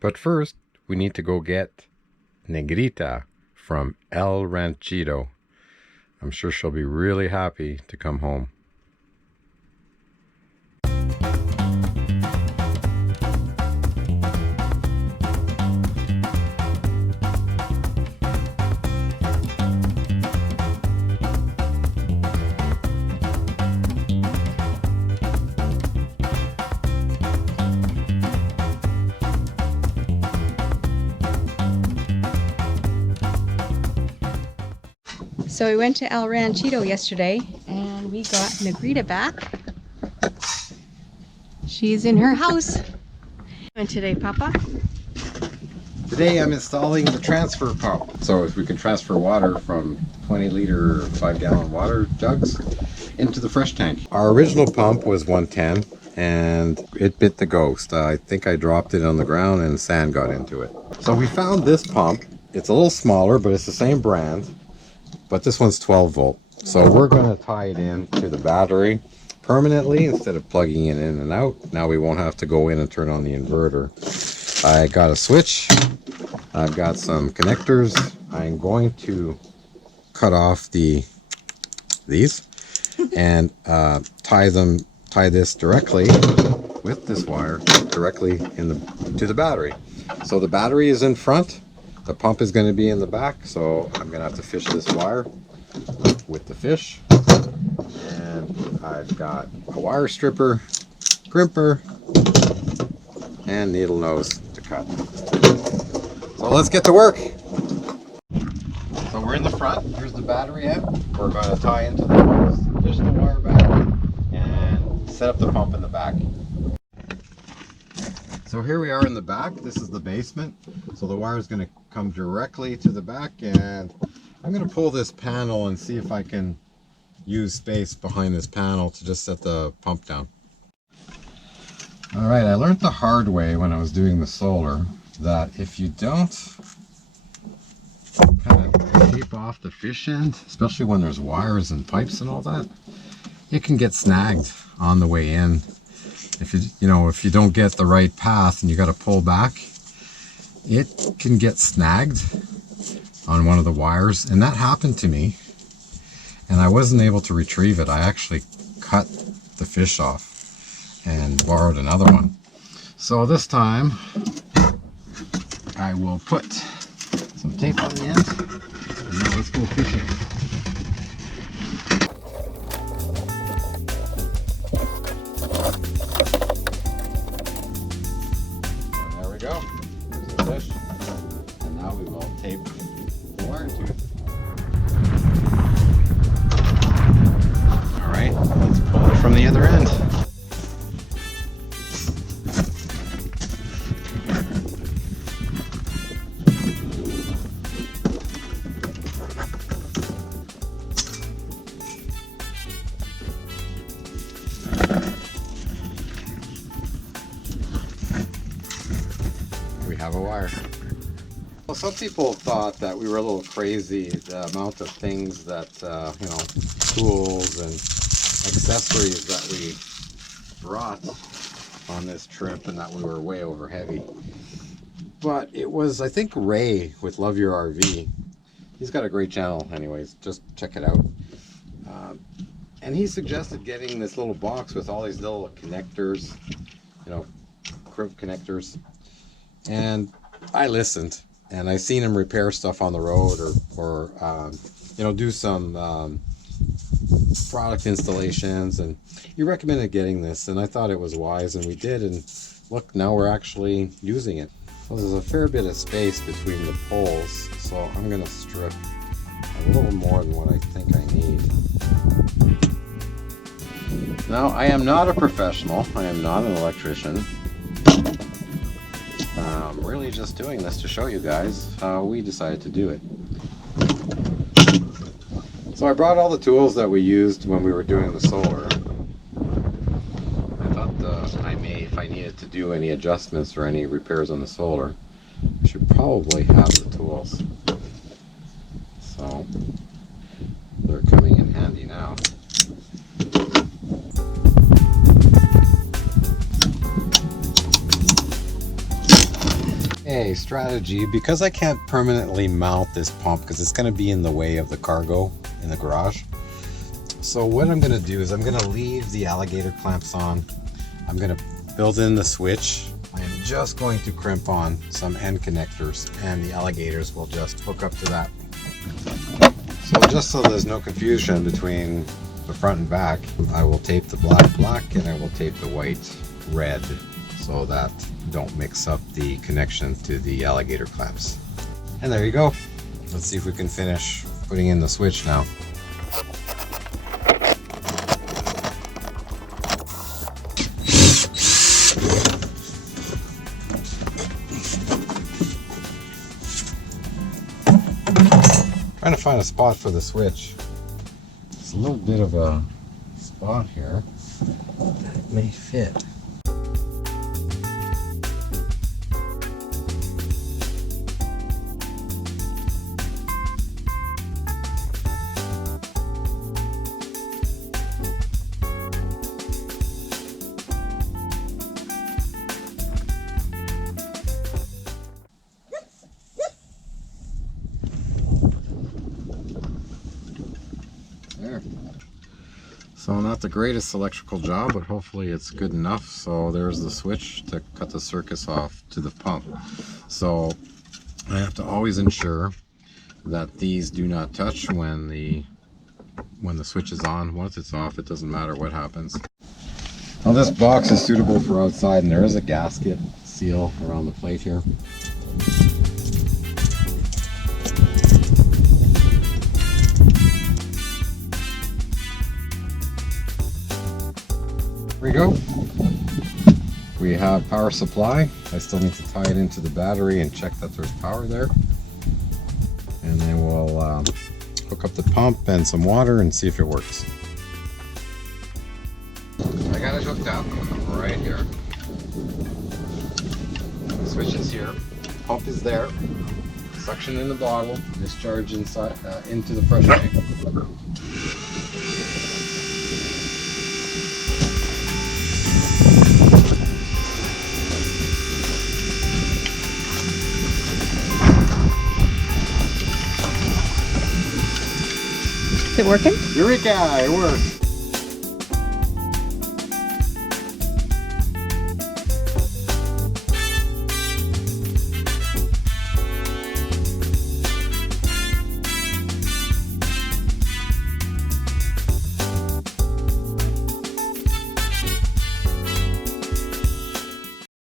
But first, we need to go get Negrita from El Ranchito. I'm sure she'll be really happy to come home. So we went to El Ranchito yesterday and we got Negrita back. She's in her house. And today, Papa? Today I'm installing the transfer pump. So we can transfer water from 20-liter 5-gallon water jugs into the fresh tank. Our original pump was 110 and it bit the ghost. I think I dropped it on the ground and sand got into it. So we found this pump. It's a little smaller, but it's the same brand. But this one's 12 volt. So we're going to tie it in to the battery permanently instead of plugging it in and out. Now we won't have to go in and turn on the inverter. I got a switch. I've got some connectors. I'm going to cut off these and tie this directly with this wire directly to the battery. So the battery is in front. The pump is going to be in the back, so I'm going to have to fish this wire with the fish. And I've got a wire stripper, crimper, and needle nose to cut. So let's get to work. So we're in the front. Here's the battery end. We're going to tie into the hose, fish the wire back, and set up the pump in the back. So here we are in the back. This is the basement. So the wire is going to come directly to the back, and I'm going to pull this panel and see if I can use space behind this panel to just set the pump down. All right, I learned the hard way when I was doing the solar that if you don't kind of tape off the fish end, especially when there's wires and pipes and all that, it can get snagged on the way in. If you don't get the right path and you got to pull back, it can get snagged on one of the wires, and that happened to me and I wasn't able to retrieve it. I actually cut the fish off and borrowed another one. So this time I will put some tape on the end, and now let's go fishing. Go. There's the fish. And now we will tape the wire tooth. Alright, let's pull it from the other end. We have a wire. Well, some people thought that we were a little crazy, the amount of things that, tools and accessories that we brought on this trip, and that we were way over heavy. But it was, I think, Ray with Love Your RV. He's got a great channel anyways, just check it out. And he suggested getting this little box with all these little connectors, crimp connectors. And I listened, and I seen him repair stuff on the road or do some product installations, and he recommended getting this, and I thought it was wise, and we did, and look, now we're actually using it. So there's a fair bit of space between the poles, so I'm going to strip a little more than what I think I need. Now, I am not a professional. I am not an electrician. I'm really just doing this to show you guys how we decided to do it. So I brought all the tools that we used when we were doing the solar. I thought if I needed to do any adjustments or any repairs on the solar, I should probably have the tools. So they're coming in handy now. a strategy, because I can't permanently mount this pump because it's going to be in the way of the cargo in the garage. So what I'm going to do is I'm going to leave the alligator clamps on. I'm going to build in the switch. I am just going to crimp on some end connectors and the alligators will just hook up to that. So just so there's no confusion between the front and back, I will tape the black black and I will tape the white red so that don't mix up the connection to the alligator clamps. And there you go. Let's see if we can finish putting in the switch now. Trying to find a spot for the switch. It's a little bit of a spot here that it may fit. There. So not the greatest electrical job, but hopefully it's good enough. So there's the switch to cut the circuits off to the pump. So I have to always ensure that these do not touch when the switch is on. Once it's off, it doesn't matter what happens. Now this box is suitable for outside, and there is a gasket seal around the plate here. Here we go. We have power supply. I still need to tie it into the battery and check that there's power there. And then we'll hook up the pump and some water and see if it works. I got it hooked up right here. The switch is here. Pump is there. Suction in the bottle. Discharge inside into the pressure tank. Is it working? Eureka! It worked!